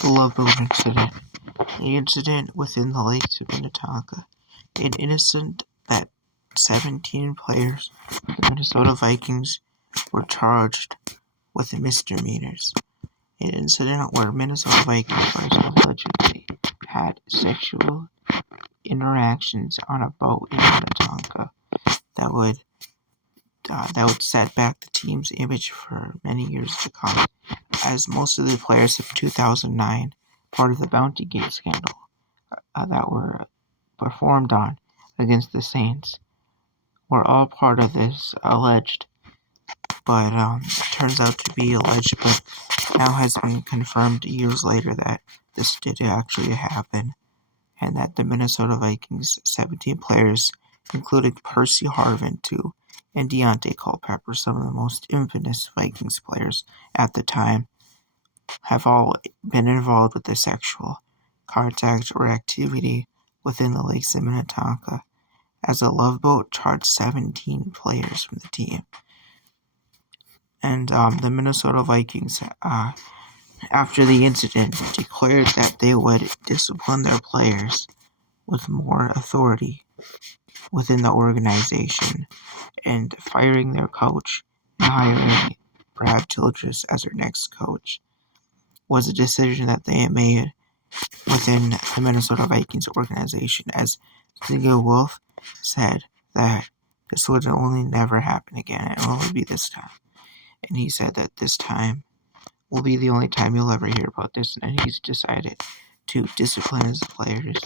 The Love Boat Incident. The incident within the lakes of Minnetonka. An innocent that 17 players of the Minnesota Vikings were charged with misdemeanors. An incident where Minnesota Vikings players allegedly had sexual interactions on a boat in Minnetonka that would set back the team's image for many years to come, as most of the players of 2009, part of the Bounty Gate scandal, that were performed on against the Saints, were all part of this alleged, but it turns out to be alleged, but now has been confirmed years later that this did actually happen, and that the Minnesota Vikings 17 players, including Percy Harvin too, and Deontay Culpepper, some of the most infamous Vikings players at the time, have all been involved with the sexual contact or activity within the lakes of Minnetonka, as a Love Boat charged 17 players from the team. And the Minnesota Vikings, after the incident, declared that they would discipline their players with more authority within the organization, and firing their coach and hiring Brad Childress as their next coach was a decision that they had made within the Minnesota Vikings organization, as Ziegler Wolf said that this would only never happen again, it will only be this time. And he said that this time will be the only time you'll ever hear about this, and he's decided to discipline his players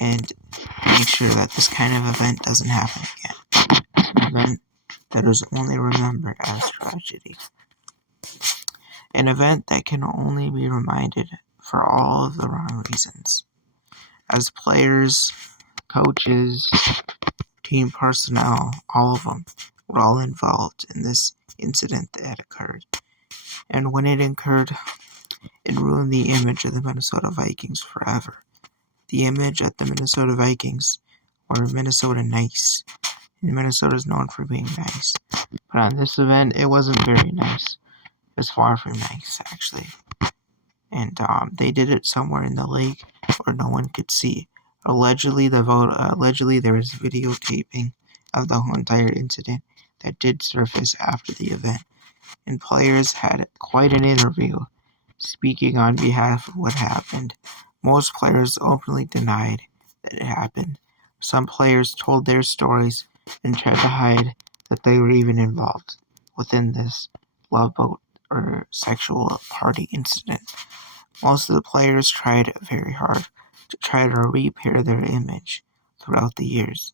and make sure that this kind of event doesn't happen again. It's an event that is only remembered as tragedy. An event that can only be reminded for all of the wrong reasons. As players, coaches, team personnel, all of them were all involved in this incident that had occurred. And when it occurred, it ruined the image of the Minnesota Vikings forever. The image that the Minnesota Vikings were Minnesota nice, and Minnesota is known for being nice. But on this event, it wasn't very nice. It was far from nice, actually. And they did it somewhere in the lake where no one could see. Allegedly, there was videotaping of the whole entire incident that did surface after the event, and players had quite an interview speaking on behalf of what happened. Most players openly denied that it happened. Some players told their stories and tried to hide that they were even involved within this Love Boat or sexual party incident. Most of the players tried very hard to try to repair their image throughout the years,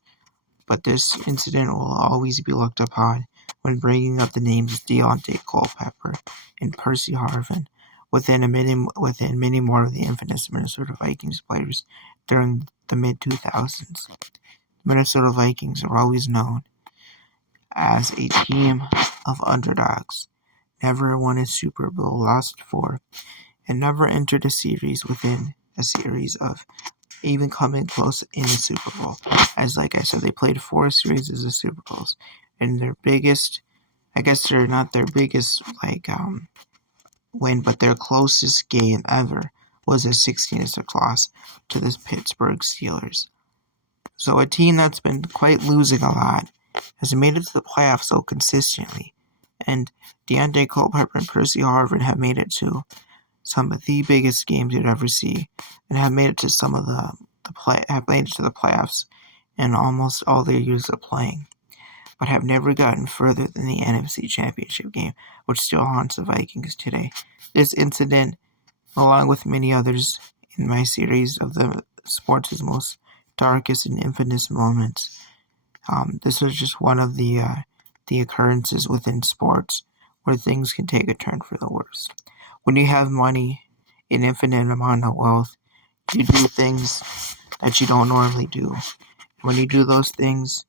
but this incident will always be looked upon when bringing up the names Deontay Culpepper and Percy Harvin within many more of the infamous Minnesota Vikings players during the mid-2000s. The Minnesota Vikings are always known as a team of underdogs, never won a Super Bowl, lost 4, and never entered a series within a series of even coming close in the Super Bowl. As like I said, they played 4 series of Super Bowls, and their biggest, I guess they're not their biggest win, but their closest game ever was a 16-6 loss to the Pittsburgh Steelers. So a team that's been quite losing a lot has made it to the playoffs so consistently, and Deontay Culpepper and Percy Harvin have made it to some of the biggest games you'd ever see, and have made it to some of the playoffs in almost all their years of playing, but have never gotten further than the NFC Championship game, which still haunts the Vikings today. This incident, along with many others in my series of the sports' most darkest and infamous moments, this was just one of the occurrences within sports where things can take a turn for the worse. When you have money, an infinite amount of wealth, you do things that you don't normally do. When you do those things,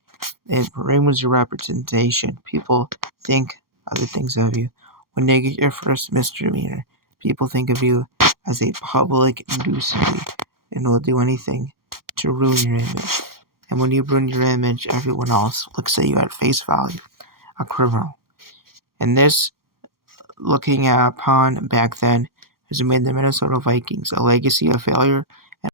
it ruins your representation. People think other things of you. When you get your first misdemeanor, people think of you as a public nuisance and will do anything to ruin your image. And when you ruin your image, everyone else looks at you at face value, a criminal. And this, looking upon back then, has made the Minnesota Vikings a legacy of failure